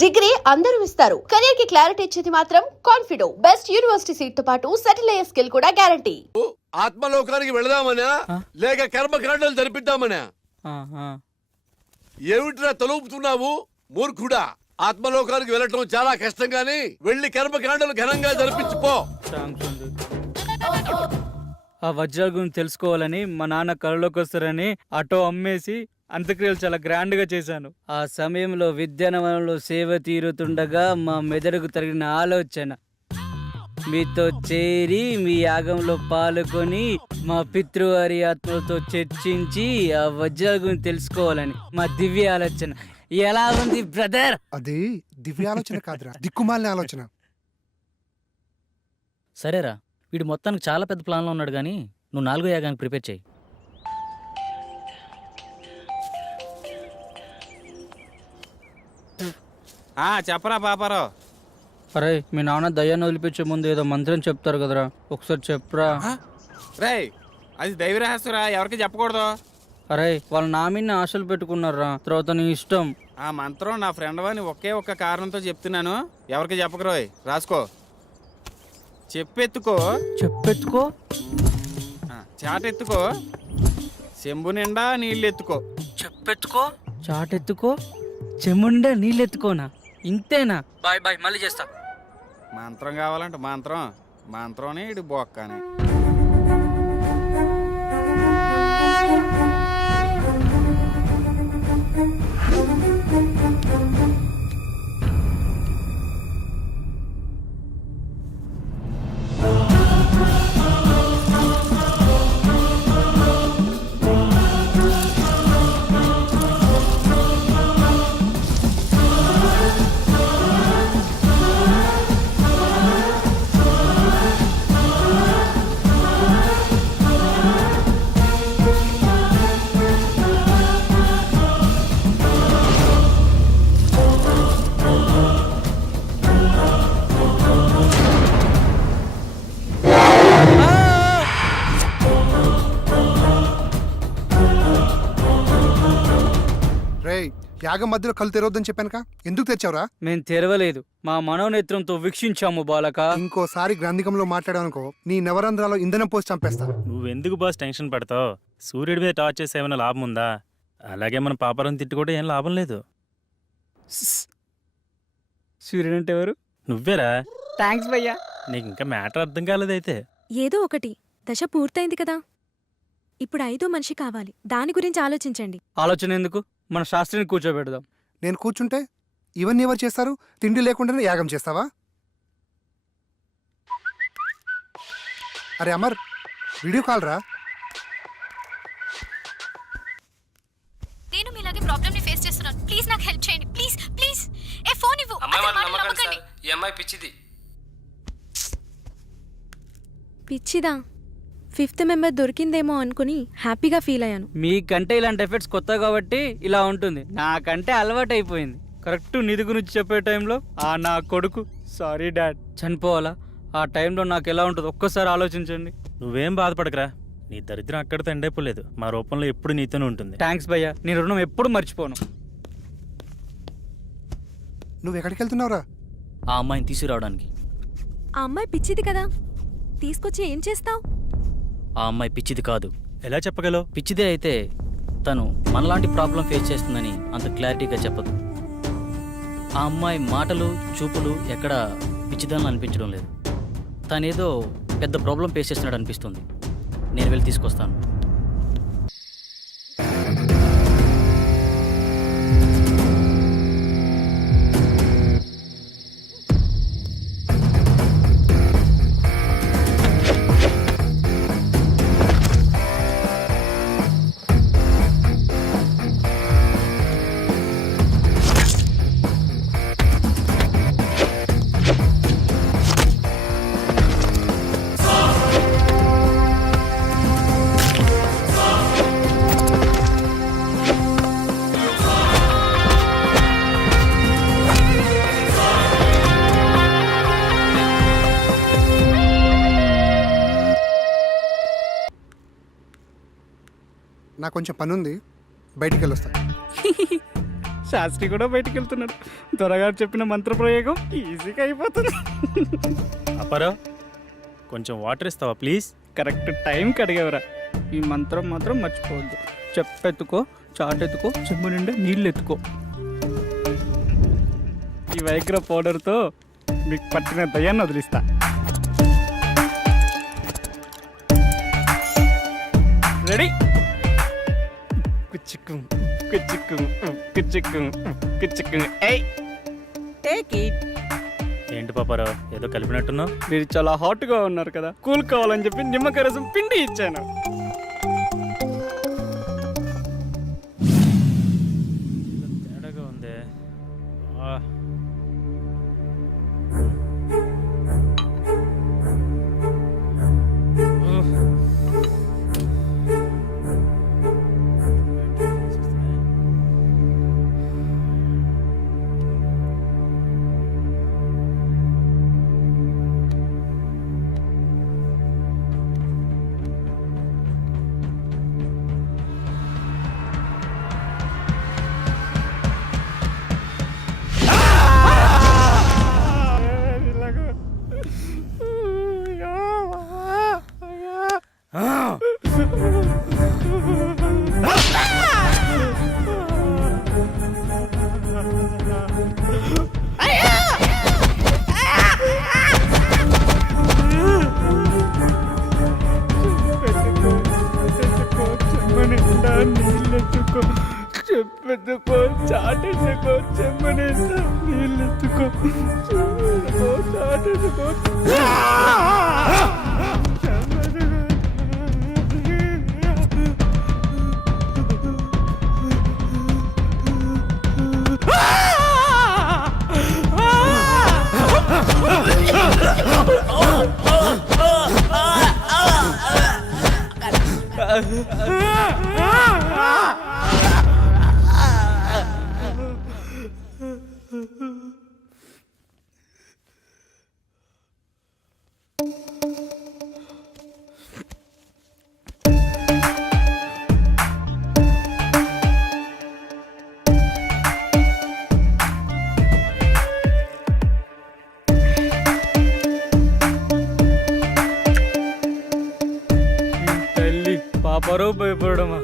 Degree అందరూ ఇస్తారు. Career కి క్లారిటీ ఇచ్చేది మాత్రం కాన్ఫిడో. బెస్ట్ యూనివర్సిటీ సీట్ తో పాటు సెటిల్ అయ్యే స్కిల్ కూడా గ్యారంటీ. ఆత్మలోకానికి వెళదామనా లేక కర్మకాండలు జరిపిద్దామనా? ఏమిట్రా తలుపుతున్నావు మూర్ఖుడా? ఆత్మలోకానికి వెళ్ళటం చాలా కష్టం గాని వెళ్ళి కర్మకాండలు ఘనంగా జరిపించుకో. ఆ వజ్రాల గురించి తెలుసుకోవాలని మా నాన్న కళలోకి వస్తారని ఆటో అమ్మేసి అంత్యక్రియలు చాలా గ్రాండ్ గా చేశాను. ఆ సమయంలో విద్యానవనంలో సేవ తీరుతుండగా మా మెదడుకు తగిన ఆలోచన మీతో చేరి మీ యాగంలో పాల్గొని మా పితృవారి ఆత్మలతో చర్చించి ఆ వజ్రాల గురించి తెలుసుకోవాలని మా దివ్య ఆలోచన. ఎలా ఉంది బ్రదర్? అది దివ్య ఆలోచన కాదురా, దిక్కుమాలిన ఆలోచన. సరేరా, వీడు మొత్తానికి చాలా పెద్ద ప్లాన్లో ఉన్నాడు కానీ నువ్వు 4వ యాగానికి ప్రిపేర్ చేయి. చెప్పరా పాపారావు. అరే మీ నాన్న దయ్యాన్ని వదిలిపించే ముందు ఏదో మంత్రం చెప్తారు కదరా, ఒకసారి చెప్పరా. రేయ్, అది దైవ రహస్యరా, ఎవరికి చెప్పకూడదు. అరే వాళ్ళు నా మీద ఆశలు పెట్టుకున్నారా, తర్వాత నీ ఇష్టం. ఆ మంత్రం నా ఫ్రెండ్ అని ఒకే ఒక్క కారణంతో చెప్తున్నాను, ఎవరికి చెప్పకరోయ్. రాసుకో. చెప్పెత్తుకో, చెప్పెత్తుకో, చాటెత్తుకో, చెంబు నిండా నీళ్ళెత్తుకో. చెప్పెత్తుకో, చాటెత్తుకో, చెముండా నీళ్ళెత్తుకోనా? ఇంతేనా? బాయ్ బాయ్, మళ్ళీ చేస్తా. మంత్రం కావాలంటే మంత్రం ఇటు బొక్కనే. రేయ్, యాగం మధ్యలో కళ్ళు తెరవద్దని చెప్పానుక, ఎందుకు తెచ్చావురా? మేము తెరవలేదు, మా మనోనేత్రంతో వీక్షించాము బాలక. ఇంకోసారి గ్రంథికంలో మాట్లాడానుకో నీ నవరంధ్రాలో ఇంధనం పోసి చంపేస్తా. నువ్వెందుకు బాస్ టెన్షన్ పడతావు? సూర్యుడి మీద టార్చ్ చేస్తే ఏమైనా లాభం ఉందా? అలాగే మన పాపరం తిట్టు కూడా ఏం లాభం లేదు. సూర్యుడు అంటే ఎవరు? నువ్వేరా. థ్యాంక్స్ భయ్యా. నీకు ఇంకా మ్యాటర్ అర్థం కాలేదైతే. ఏదో ఒకటి, దశ పూర్తయింది కదా, ఇప్పుడు 5వ మనిషి కావాలి. దాని గురించి ఆలోచించండి. ఆలోచన ఎందుకు, మన శాస్త్రిని కూర్చోబెడదాం. నేను కూర్చుంటే ఇవన్నీ ఎవరు చేస్తారు? తిండి లేకుండానే యాగం చేస్తావా? అరే అమర్, వీడియో కాల్ రా. నేను మీలాగే ప్రాబ్లమ్ ని ఫేస్ చేస్తున్నాను. ప్లీజ్ నాకు హెల్ప్ చేయండి. Please please. ఏ ఫోన్ ఇవ్వు. ఈ అమ్మాయి పిచ్చిది. పిచ్చిదా? 5th మెంబర్ దొరికిందేమో అనుకుని హ్యాపీగా ఫీల్ అయ్యాను. మీకంటే ఇలాంటి ఎఫెక్ట్స్ కొత్త కాబట్టి ఇలా ఉంటుంది, నాకంటే అలవాటు అయిపోయింది. కరెక్ట్ నిధి గురించి చెప్పే టైంలో నా కొడుకు, సారీ డాడ్, చనిపోవాలా? ఆ టైంలో నాకు ఎలా ఉంటుంది ఒక్కసారి ఆలోచించండి. నువ్వేం బాధపడకరా, నీ దరిద్రం అక్కడితో ఎండైపోలేదు. మా రూపంలో ఎప్పుడు నీతోనే ఉంటుంది. థ్యాంక్స్ భయ్యా, నీ రుణం ఎప్పుడు మర్చిపోను. నువ్వు ఎక్కడికి వెళ్తున్నావురా? ఆ అమ్మాయిని తీసుకురావడానికి. ఆ అమ్మాయి పిచ్చిది కదా, తీసుకొచ్చి ఏం చేస్తావు? ఆ అమ్మాయి పిచ్చిది కాదు. ఎలా చెప్పగలవు? పిచ్చిదే అయితే తను మనలాంటి ప్రాబ్లం ఫేస్ చేస్తుందని అంత క్లారిటీగా చెప్పదు. ఆ అమ్మాయి మాటలు చూపులు ఎక్కడ పిచ్చిదాన్ని అనిపించడం లేదు. తనేదో పెద్ద ప్రాబ్లం ఫేస్ చేస్తున్నాడు అనిపిస్తుంది. నేను వెళ్ళి తీసుకొస్తాను. నాకు కొంచెం పని ఉంది, బయటికి వెళ్ళొస్తా. శాస్త్రి కూడా బయటికి వెళ్తున్నాడు. త్వరగా చెప్పిన మంత్ర ప్రయోగం ఈజీగా అయిపోతుంది. అప్పారావు కొంచెం వాటర్ ఇస్తావా ప్లీజ్? కరెక్ట్ టైంకి అడిగేవరా. ఈ మంత్రం మాత్రం మర్చిపోవద్దు. చెప్పెత్తుకో, చాటెత్తుకో, చెంబు నిండా నీళ్ళు ఎత్తుకో. ఈ వైగ్ర పౌడర్తో మీకు పట్టిన దయ్యాన్ని వదిలిస్తా. రెడీ? కుచ్చిక్కు కుచ్చిక్కు కుచ్చిక్కు కుచ్చిక్కు. ఏయ్ టేక్ ఇట్. ఏంటి పాపారావు ఏదో కలిపినట్టున్నావు? మీరు చాలా హాట్గా ఉన్నారు కదా, కూల్ కావాలని చెప్పి నిమ్మకాయ రసం పిండి ఇచ్చాను. తేడాగా ఉందే. చెప్పెత్తుకో, చాటెత్తుకో, చెమ్మనేస్తా నీళ్ళెత్తుకో, చెమ్మెత్తుకో, చాటెత్తుకో. తల్లి పాపారావు భయపడమా?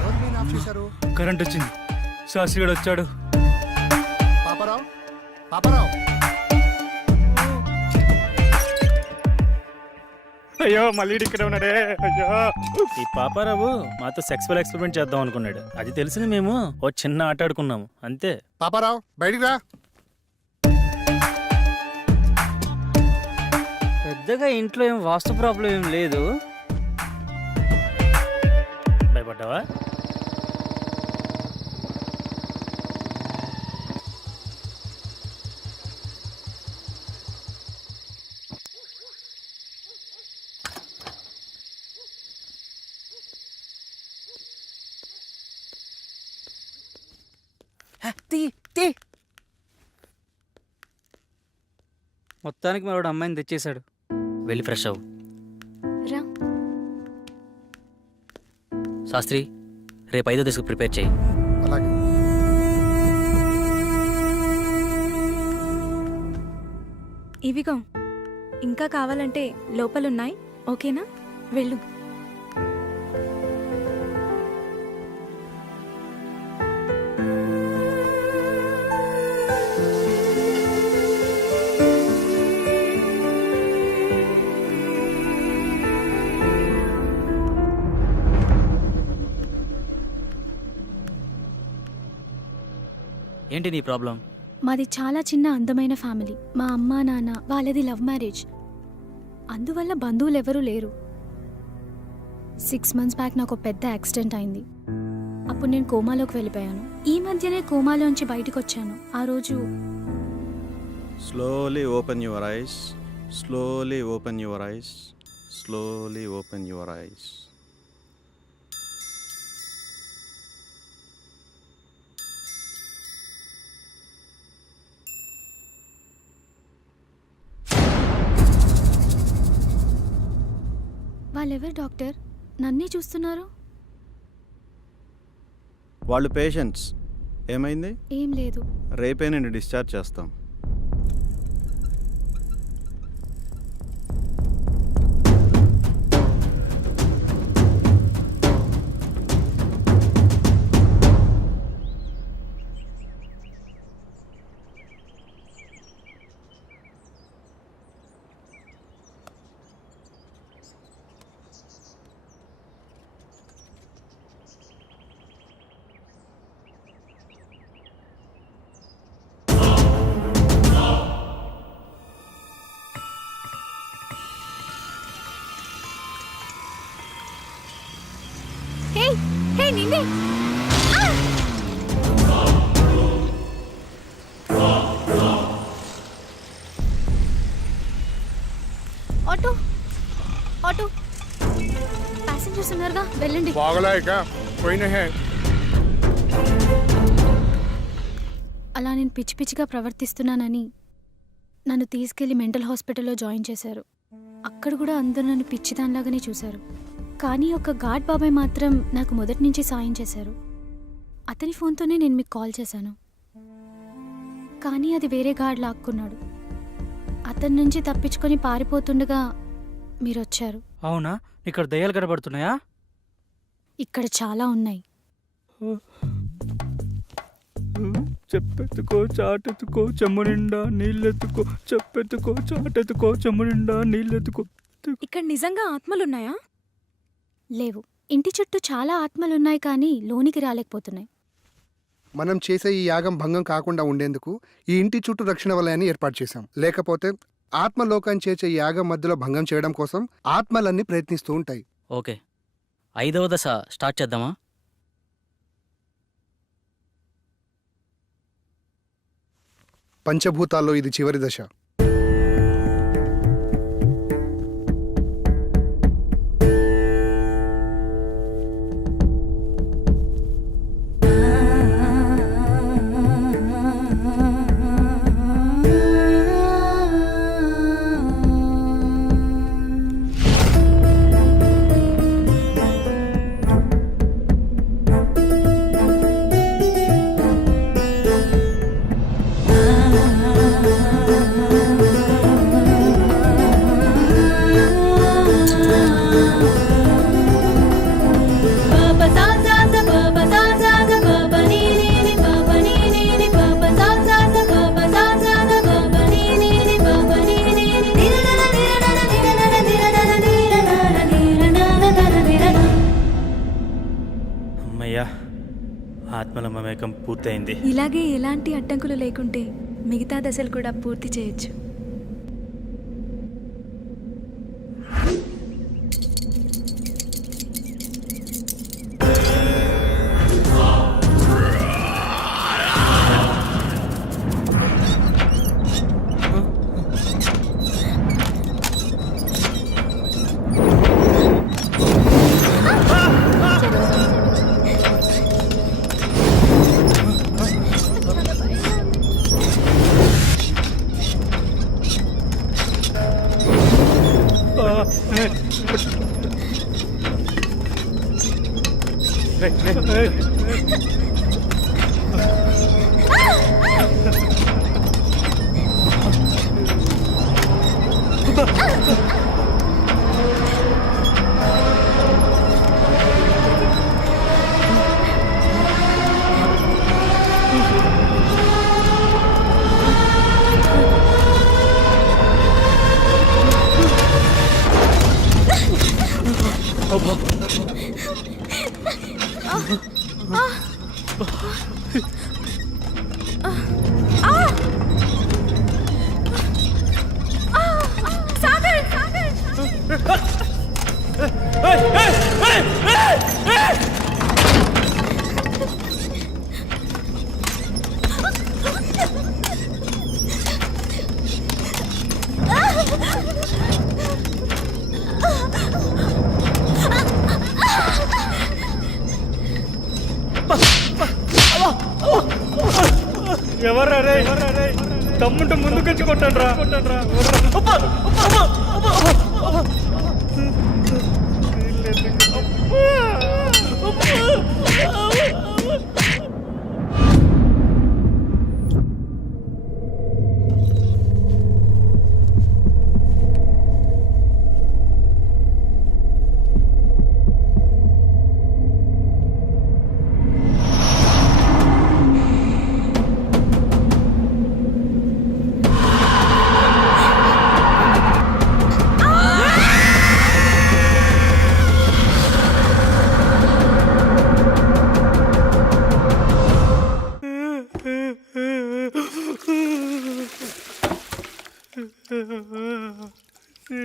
ఎవరు మెయిన్ ఆఫ్ చేశారు? కరెంట్ వచ్చింది. శాస్త్రిగాడు వచ్చాడు. పాపారావు, పాపారావు, అయ్యో మళ్ళీ ఇక్కడ ఉన్నాడే. అయ్యో ఈ పాపారావు మాతో సెక్సువల్ ఎక్స్పెరిమెంట్ చేద్దాం అనుకున్నాడు. అది తెలిసిన మేము ఓ చిన్న ఆట ఆడుకున్నాము అంతే. పాపారావు బయటికి రా. పెద్దగా ఇంట్లో ఏం వాస్తు ప్రాబ్లం ఏం లేదు. భయపడ్డావా? మొత్తానికి మరొకడు అమ్మాయిని తెచ్చేశాడు. వెళ్ళి ఫ్రెష్ అవ్వు. రా. శాస్త్రి రేపు 5వ తేదీకి ప్రిపేర్ చేయి. అలాగే. ఇవిగో ఇంకా కావాలంటే లోపలున్నాయి, ఓకేనా? వెళ్ళు. ఏంటి నీ ప్రాబ్లం? మాది చాలా చిన్న అందమైన ఫ్యామిలీ. మా అమ్మ నాన్న వాళ్ళది లవ్ మ్యారేజ్, అందువల్ల బంధువులు ఎవరూ లేరు. 6 months బ్యాక్ నాకు ఒక పెద్ద యాక్సిడెంట్ అయింది. అప్పుడు నేను కోమాలోకి వెళ్ళిపోయాను. ఈ మధ్యనే కోమాలోంచి బయటకు వచ్చాను. ఆ రోజు Slowly open your eyes. Slowly open your eyes. Slowly open your eyes. వాళ్ళెవరు డాక్టర్? నన్నే చూస్తున్నారు. వాళ్ళు పేషెంట్స్. ఏమైంది? ఏం లేదు. రేపే నేను డిశ్చార్జ్ చేస్తాం. హే హే నిన్నే. ఆటో ఆటో ప్యాసింజర్స్ ఉన్నారుగా, వెళ్ళండి. అలా నేను పిచ్చి పిచ్చిగా ప్రవర్తిస్తున్నానని నన్ను తీసుకెళ్లి మెంటల్ హాస్పిటల్లో జాయిన్ చేశారు. అక్కడ కూడా అందరూ నన్ను పిచ్చిదానిలాగానే చూశారు. కానీ ఒక గాడ్ బాబాయ్ మాత్రం నాకు మొదటి నుంచి సాయం చేశారు. అతని ఫోన్తోనే నేను మీకు కాల్ చేశాను. కానీ అది వేరే గాడ్ లాక్కున్నాడు. అతని నుంచి తప్పించుకొని పారిపోతుండగా మీరు వచ్చారు. అవునా? ఇక్కడ దయ్యాలు కనబడుతున్నాయా? ఇక్కడ చాలా ఉన్నాయి. చెప్పెత్తుకో చాటెత్తుకో చెమ్ము నిండా నీళ్ళెత్తుకో, చెప్పెత్తుకో చాటెత్తుకో చెమ్ము నిండా నీళ్ళెత్తుకో. ఇక్కడ నిజంగా ఆత్మలున్నాయా? లేవు. ఇంటి చుట్టూ చాలా ఆత్మలున్నాయి, కానీ లోనికి రాలేకపోతున్నాయి. మనం చేసే ఈ యాగం భంగం కాకుండా ఉండేందుకు ఈ ఇంటి చుట్టూ రక్షణ వలయాన్ని ఏర్పాటు చేశాం. లేకపోతే ఆత్మలోకాన్ని చేసే ఈ యాగం మధ్యలో భంగం చేయడం కోసం ఆత్మలన్నీ ప్రయత్నిస్తూ ఉంటాయి. ఓకే, 5వ దశ స్టార్ట్ చేద్దామా? పంచభూతాల్లో ఇది చివరి దశ. అమ్మయ్యా, ఆత్మల మమేకం పూర్తయింది. ఇలాగే ఎలాంటి అడ్డంకులు లేకుంటే మిగతా దశలు కూడా పూర్తి చేయొచ్చు. ఎవర్రా రే? తమ్ముంటే ముందుకొచ్చి కొట్టండి రా.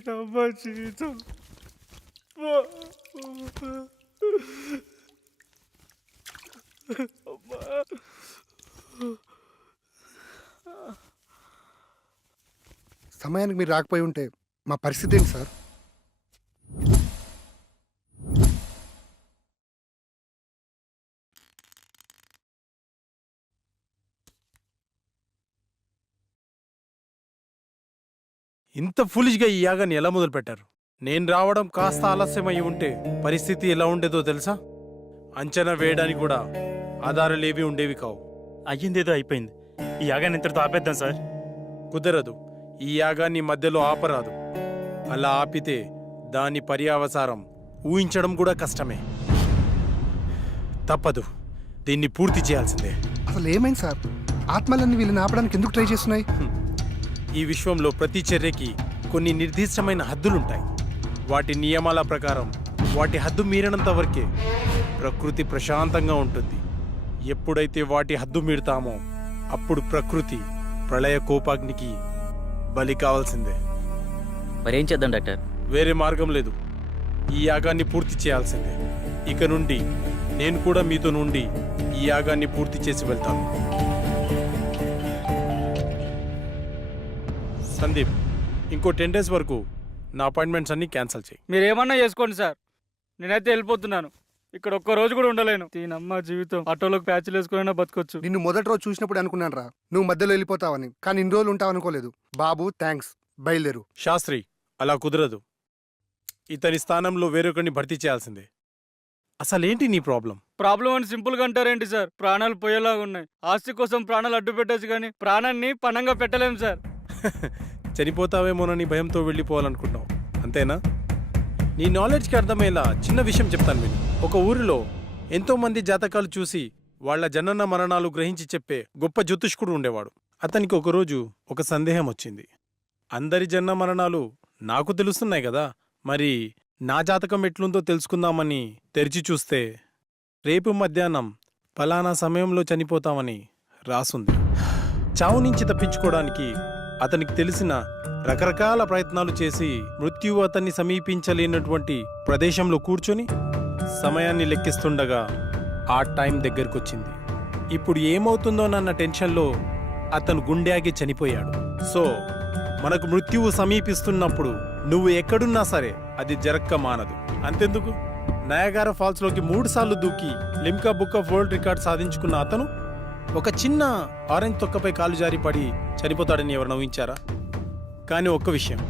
దీనమ్మ జీవితం. సమయానికి మీరు రాకపోయి ఉంటే మా పరిస్థితి ఏంటి సార్? ఇంత ఫులిష్గా ఈ యాగాన్ని ఎలా మొదలు పెట్టారు? నేను రావడం కాస్త ఆలస్యమై ఉంటే పరిస్థితి ఎలా ఉండేదో తెలుసా? అంచనా వేయడానికి కూడా ఆధారాలేవి ఉండేవి కావు. అయ్యిందేదో అయిపోయింది. ఈ యాగాన్ని ఇంతటితో ఆపేద్దాం సార్. కుదరదు. ఈ యాగాన్ని మధ్యలో ఆపరాదు. అలా ఆపితే దాని పర్యావసారం ఊహించడం కూడా కష్టమే. తప్పదు, దీన్ని పూర్తి చేయాల్సిందే. అసలు ఏమైంది సార్? ఆత్మలన్నీ వీళ్ళని ఆపడానికి ఎందుకు ట్రై చేస్తున్నాయి? ఈ విశ్వంలో ప్రతి చర్యకి కొన్ని నిర్దిష్టమైన హద్దులుంటాయి. వాటి నియమాల ప్రకారం వాటి హద్దు మీరినంత వరకే ప్రకృతి ప్రశాంతంగా ఉంటుంది. ఎప్పుడైతే వాటి హద్దు మీరుతామో అప్పుడు ప్రకృతి ప్రళయ కోపాగ్నికి బలి కావాల్సిందే. మరేం చేద్దాం డాక్టర్? వేరే మార్గం లేదు. ఈ యాగాన్ని పూర్తి చేయాల్సిందే. ఇక నుండి నేను కూడా మీతో నుండి ఈ యాగాన్ని పూర్తి చేసి వెళ్తాను. సందీప్, ఇంకో 10 days వరకు నా అపాయింట్మెంట్స్ అన్ని క్యాన్సిల్ చేయి. మీరేమన్నా చేసుకోండి సార్, నేనైతే వెళ్ళిపోతున్నాను. ఇక్కడ ఒక్క రోజు కూడా ఉండలేను. దీనమ్మ జీవితం. ఆటోలోకి ప్యాచ్లు వేసుకున్నా బతకొచ్చు. నిన్ను మొదటి రోజు చూసినప్పుడు అనుకున్నాను రా నువ్వు మధ్యలో వెళ్ళిపోతావని, కానీ ఇన్ని రోజులు ఉంటావు అనుకోలేదు. బాబు థ్యాంక్స్, బయలుదేరు. శాస్త్రి, అలా కుదరదు. ఇతని స్థానంలో వేరొకరిని భర్తీ చేయాల్సిందే. అసలేంటి నీ ప్రాబ్లం? ప్రాబ్లం అని సింపుల్ గా అంటారేంటి సార్? ప్రాణాలు పోయేలాగా ఉన్నాయి. ఆస్తి కోసం ప్రాణాలు అడ్డు పెట్టచ్చు కానీ ప్రాణాన్ని పణంగా పెట్టలేం సార్. చనిపోతావేమోనని భయంతో వెళ్ళిపోవాలనుకుంటావు, అంతేనా? నీ నాలెడ్జ్కి అర్థమయ్యేలా చిన్న విషయం చెప్తాను విను. ఒక ఊరిలో ఎంతోమంది జాతకాలు చూసి వాళ్ల జనన మరణాలు గ్రహించి చెప్పే గొప్ప జ్యోతిష్కుడు ఉండేవాడు. అతనికి ఒకరోజు ఒక సందేహం వచ్చింది. అందరి జనన మరణాలు నాకు తెలుస్తున్నాయి కదా, మరి నా జాతకం ఎట్లుందో తెలుసుకుందామని తెరిచి చూస్తే రేపు మధ్యాహ్నం ఫలానా సమయంలో చనిపోతామని రాసుంది. చావు నుంచి తప్పించుకోవడానికి అతనికి తెలిసిన రకరకాల ప్రయత్నాలు చేసి మృత్యువు అతన్ని సమీపించలేనటువంటి ప్రదేశంలో కూర్చొని సమయాన్ని లెక్కిస్తుండగా ఆ టైం దగ్గరకొచ్చింది. ఇప్పుడు ఏమవుతుందోనన్న టెన్షన్లో అతను గుండె చనిపోయాడు. సో మనకు మృత్యువు సమీపిస్తున్నప్పుడు నువ్వు ఎక్కడున్నా సరే అది జరక్క మానదు. అంతెందుకు, నయాగారా ఫాల్స్లోకి 3 సార్లు దూకి Limca book of world record సాధించుకున్న అతను ఒక చిన్న ఆరెంజ్ తొక్కపై కాలు జారి పడి చనిపోతాడని ఎవరు ఊహించారా? కానీ ఒక్క విషయం,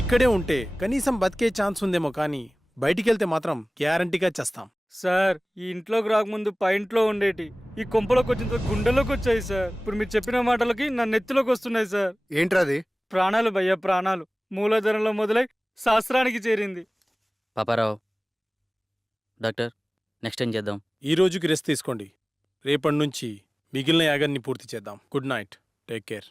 ఇక్కడే ఉంటే కనీసం బతికే ఛాన్స్ ఉందేమో, కానీ బయటికెళ్తే మాత్రం గ్యారంటీగా చేస్తాం. సార్, ఈ ఇంట్లోకి రాకముందు పై ఇంట్లో ఉండేటి ఈ కొంపలోకి వచ్చిన గుండెలోకి వచ్చాయి సార్. ఇప్పుడు మీరు చెప్పిన మాటలకి నా నెత్తిలోకి వస్తున్నాయి సార్. ఏంట్రాది? ప్రాణాలు భయ్య, ప్రాణాలు. మూలధనంలో మొదలై శాస్త్రానికి చేరింది. పాపారావు, డాక్టర్ నెక్స్ట్ ఏం చేద్దాం? ఈ రోజుకి రెస్ట్ తీసుకోండి. రేపటి నుంచి మిగిలిన యాగాన్ని పూర్తి చేద్దాం. Good night, take care.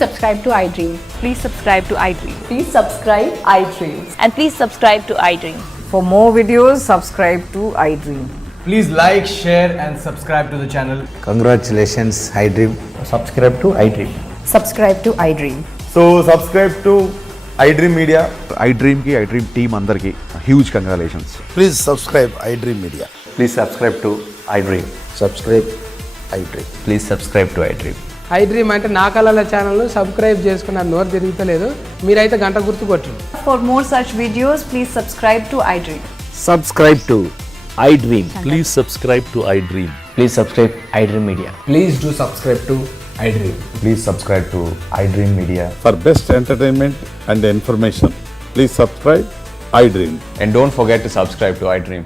Subscribe to iDream. Please subscribe to iDream. Please subscribe iDream. And please subscribe to iDream. For more videos, subscribe to iDream. Please like, share and subscribe to the channel. Congratulations, iDream. Subscribe to iDream. Subscribe to iDream. So subscribe to iDream Media. iDream ki iDream team andarki huge congratulations. Please subscribe iDream media. Please subscribe to iDream. Subscribe iDream. Please subscribe to iDream. iDream అంటే నా కళల channel subscribe చేసుకున్న నోరు తిరుగుతలేదు. మీరైతే గంట గుర్తు కొట్టండి. For more such videos, please subscribe to iDream. Subscribe to iDream. Please subscribe to iDream. Please subscribe iDream Media. Please do subscribe to iDream. Please subscribe to iDream Media. For best entertainment and information please subscribe iDream. And don't forget to subscribe to iDream.